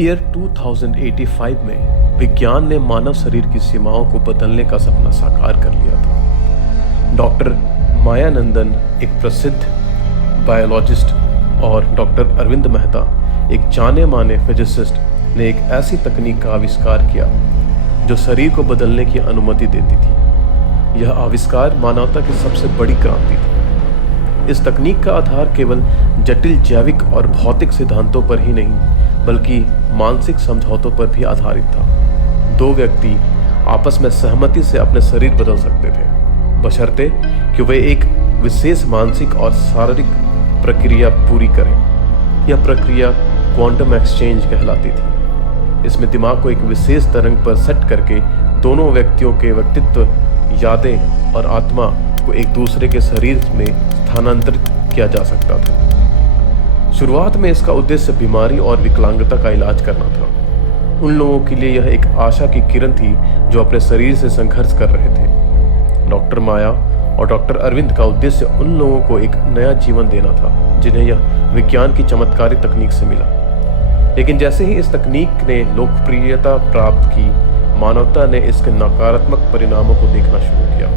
Year 2085 में विज्ञान ने मानव शरीर की सीमाओं को बदलने का सपना साकार कर लिया था। डॉक्टर मायानंदन, एक प्रसिद्ध बायोलॉजिस्ट, और डॉक्टर अरविंद मेहता, एक जाने माने फिजिसिस्ट, ने एक ऐसी तकनीक का आविष्कार किया जो शरीर को बदलने की अनुमति देती थी। यह आविष्कार मानवता की सबसे बड़ी क्रांति थी। इस तकनीक का आधार केवल जटिल जैविक और भौतिक सिद्धांतों पर ही नहीं, बल्कि मानसिक समझौतों पर भी आधारित था। दो व्यक्ति आपस में सहमति से अपने शरीर बदल सकते थे, बशर्ते कि वे एक विशेष मानसिक और शारीरिक प्रक्रिया पूरी करें। यह प्रक्रिया क्वांटम एक्सचेंज कहलाती थी। इसमें दिमाग को एक विशेष तरंग पर सेट करके दोनों व्यक्तियों के व्यक्तित्व, यादें और आत्मा को एक दूसरे के शरीर में स्थानांतरित किया जा सकता था। शुरुआत में इसका उद्देश्य बीमारी और विकलांगता का इलाज करना था। उन लोगों के लिए यह एक आशा की किरण थी जो अपने शरीर से संघर्ष कर रहे थे। डॉक्टर माया और डॉक्टर अरविंद का उद्देश्य उन लोगों को एक नया जीवन देना था जिन्हें यह विज्ञान की चमत्कारी तकनीक से मिला। लेकिन जैसे ही इस तकनीक ने लोकप्रियता प्राप्त की, मानवता ने इसके नकारात्मक परिणामों को देखना शुरू किया।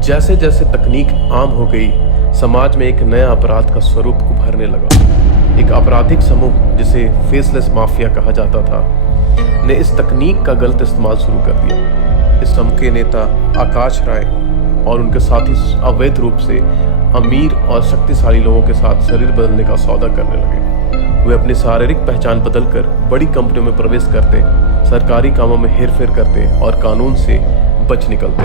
जैसे जैसे तकनीक आम हो गई, समाज में एक नया अपराध का स्वरूप उभरने लगा। एक आपराधिक समूह, जिसे फेसलेस माफिया कहा जाता था, ने इस तकनीक का गलत इस्तेमाल शुरू कर दिया। इस समूह के नेता आकाश राय और उनके साथी अवैध रूप से अमीर और शक्तिशाली लोगों के साथ शरीर बदलने का सौदा करने लगे। वे अपनी शारीरिक पहचान बदलकर बड़ी कंपनियों में प्रवेश करते, सरकारी कामों में हेरफेर करते और कानून से बच निकलते।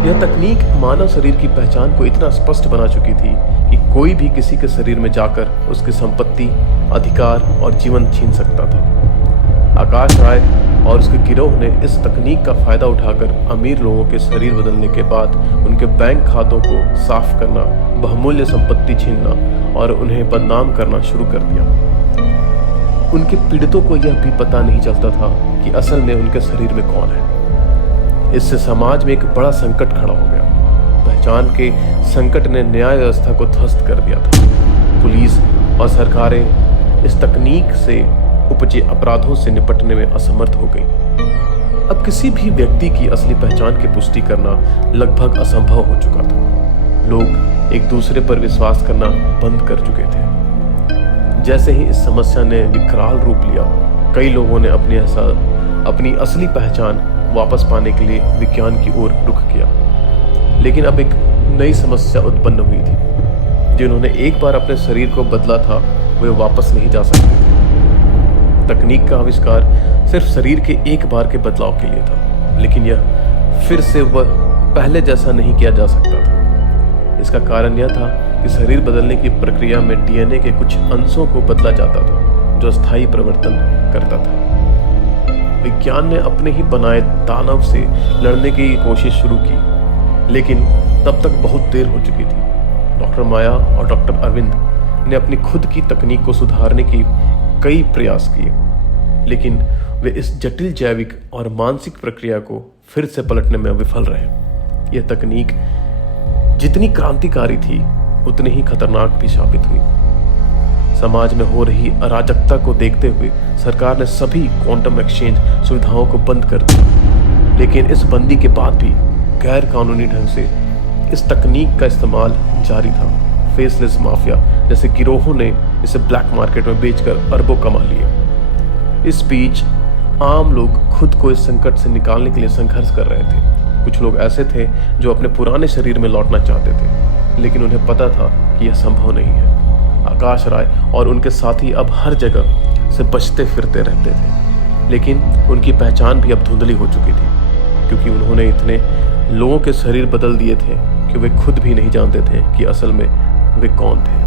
यह तकनीक मानव शरीर की पहचान को इतना स्पष्ट बना चुकी थी कि कोई भी किसी के शरीर में जाकर उसकी संपत्ति, अधिकार और जीवन छीन सकता था। आकाश राय और उसके गिरोह ने इस तकनीक का फायदा उठाकर अमीर लोगों के शरीर बदलने के बाद उनके बैंक खातों को साफ करना, बहुमूल्य संपत्ति छीनना और उन्हें बदनाम करना शुरू कर दिया। उनके पीड़ितों को यह भी पता नहीं चलता था कि असल में उनके शरीर में कौन है। इससे समाज में एक बड़ा संकट खड़ा हो गया। पहचान के संकट ने न्याय व्यवस्था को ध्वस्त कर दिया था। पुलिस और सरकारें इस तकनीक से उपजे अपराधों से निपटने में असमर्थ हो गई। अब किसी भी व्यक्ति की असली पहचान की पुष्टि करना लगभग असंभव हो चुका था। लोग एक दूसरे पर विश्वास करना बंद कर चुके थे। जैसे ही इस समस्या ने विकराल रूप लिया, कई लोगों ने अपनी असली पहचान वापस पाने के लिए विज्ञान की ओर रुख किया। लेकिन अब एक नई समस्या उत्पन्न हुई थी। जिन्होंने एक बार अपने शरीर को बदला था, वे वापस नहीं जा सकते थे। तकनीक का आविष्कार सिर्फ शरीर के एक बार के बदलाव के लिए था, लेकिन यह फिर से वह पहले जैसा नहीं किया जा सकता था। इसका कारण यह था कि शरीर बदलने की प्रक्रिया में डीएनए के कुछ अंशों को बदला जाता था, जो अस्थायी परिवर्तन करता था। विज्ञान ने अपने ही बनाए दानव से लड़ने की कोशिश शुरू की, लेकिन तब तक बहुत देर हो चुकी थी। डॉक्टर माया और डॉक्टर अरविंद ने अपनी खुद की तकनीक को सुधारने की कई प्रयास किए, लेकिन वे इस जटिल जैविक और मानसिक प्रक्रिया को फिर से पलटने में विफल रहे। यह तकनीक जितनी क्रांतिकारी थी, उतनी ही खतरनाक भी साबित हुई। समाज में हो रही अराजकता को देखते हुए सरकार ने सभी क्वांटम एक्सचेंज सुविधाओं को बंद कर दिया। लेकिन इस बंदी के बाद भी गैर कानूनी ढंग से इस तकनीक का इस्तेमाल जारी था। फेसलेस माफिया जैसे गिरोहों ने इसे ब्लैक मार्केट में बेचकर अरबों कमा लिए। इस बीच आम लोग खुद को इस संकट से निकालने के लिए संघर्ष कर रहे थे। कुछ लोग ऐसे थे जो अपने पुराने शरीर में लौटना चाहते थे, लेकिन उन्हें पता था कि यह संभव नहीं है। आकाश राय और उनके साथी अब हर जगह से बचते फिरते रहते थे, लेकिन उनकी पहचान भी अब धुंधली हो चुकी थी, क्योंकि उन्होंने इतने लोगों के शरीर बदल दिए थे कि वे खुद भी नहीं जानते थे कि असल में वे कौन थे।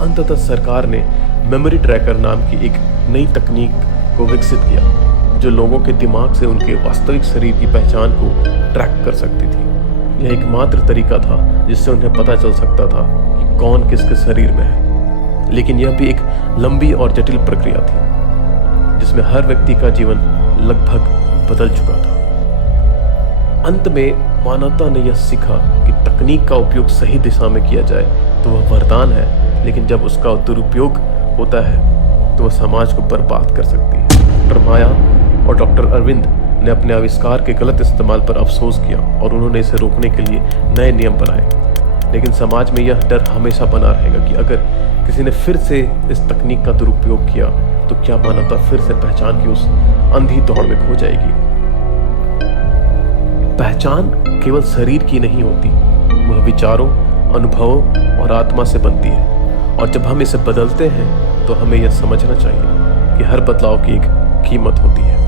अंततः सरकार ने मेमोरी ट्रैकर नाम की एक नई तकनीक को विकसित किया, जो लोगों के दिमाग से उनके वास्तविक शरीर की पहचान को ट्रैक कर सकती थी। यह एकमात्र तरीका था जिससे उन्हें पता चल सकता था कि कौन किसके शरीर में है। लेकिन यह भी एक लंबी और जटिल प्रक्रिया थी, जिसमें हर व्यक्ति का जीवन लगभग बदल चुका था। अंत में मानवता ने यह सीखा कि तकनीक का उपयोग सही दिशा में किया जाए तो वह वरदान है, लेकिन जब उसका दुरुपयोग होता है तो वह समाज को बर्बाद कर सकती है। डॉक्टर माया और डॉक्टर अरविंद ने अपने आविष्कार के गलत इस्तेमाल पर अफसोस किया और उन्होंने इसे रोकने के लिए नए नियम बनाए। लेकिन समाज में यह डर हमेशा बना रहेगा कि अगर किसी ने फिर से इस तकनीक का दुरुपयोग किया तो क्या मानवता फिर से पहचान की उस अंधी दौड़ में खो जाएगी। पहचान केवल शरीर की नहीं होती, वह विचारों, अनुभवों और आत्मा से बनती है। और जब हम इसे बदलते हैं तो हमें यह समझना चाहिए कि हर बदलाव की एक कीमत होती है।